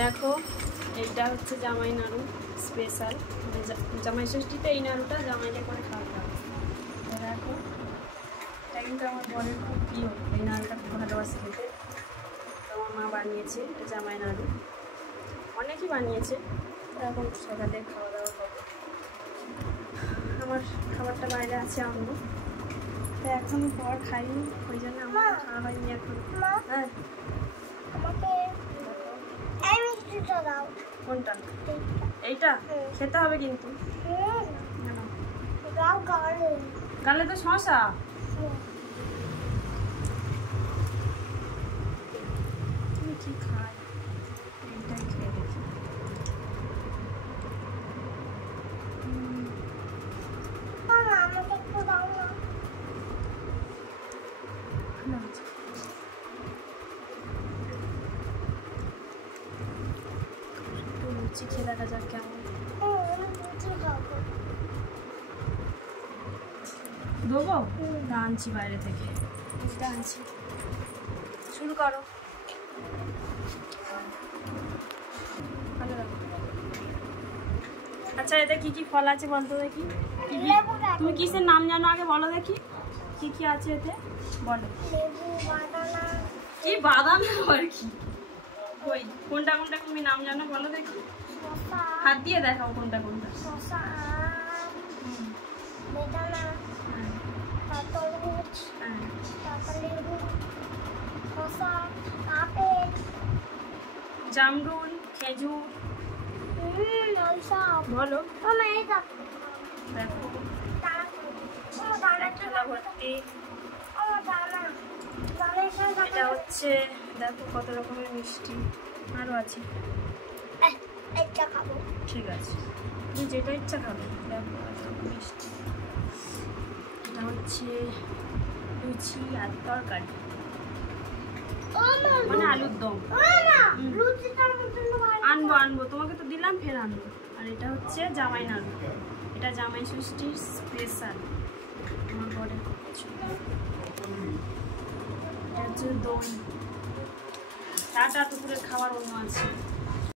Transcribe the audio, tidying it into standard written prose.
দেখো এইটা হচ্ছে জামাই নাড়ু স্পেশাল, জামাই ষষ্ঠীতে এই নাড়ুটা জামাইকে করে খাওয়াতে হবে। দেখো এটা কিন্তু আমার বরের খুব প্রিয়, এই নাড়ুটা খুব ভালোবাসে খেতে। তো আমার মা বানিয়েছে এটা জামাই নাড়ু, অনেকই বানিয়েছে। এখন সকালে খাওয়া দাওয়া করবো। আমার খাবারটা বাইরে আছে আনবো, তো এখন বর খাইনি, ওই জন্য আমার খাওয়া হয়নি এখন। হ্যাঁ আমাকে দাও। কোনটা? এইটা খেতে হবে কিন্তু। গালে তো শশা। তুমি কি খাই? এইটাই খেয়ে দেখি। আমাকে একটু দাও না। লুচি খেয়ে দেখা যাক কেমন। দেবো? আনছি বাইরে থেকে, আনছি। শুরু করো। ভালো লাগবে। আচ্ছা এতে কি কি ফল আছে বলতো দেখি? তুমি কিসের নাম জানো আগে বলো দেখি, কি কি আছে এতে বলো। কি বাদাম আর কি? ওই কোনটা কোনটা তুমি নাম জানো বলো দেখি, হাত দিয়ে দেখাও কোনটা কোনটা। জামরুল, খেজুর, বলো। দেখো এটা হচ্ছে, দেখো কত রকমের মিষ্টি আরো আছে। ঠিক আছে, তুমি যেটা ইচ্ছা খাবে। দেখো মিষ্টি, এটা হচ্ছে লুচি আর তরকারি, মানে আলুর দম। আনবো আনবো, তোমাকে তো দিলাম, ফের আনবো। আর এটা হচ্ছে জামাই নাড়ু, এটা জামাই ষষ্ঠীর স্পেশাল, আমার বরের কিছু। এটা হচ্ছে দই, চাটা দুপুরের খাবার অন্য আছে।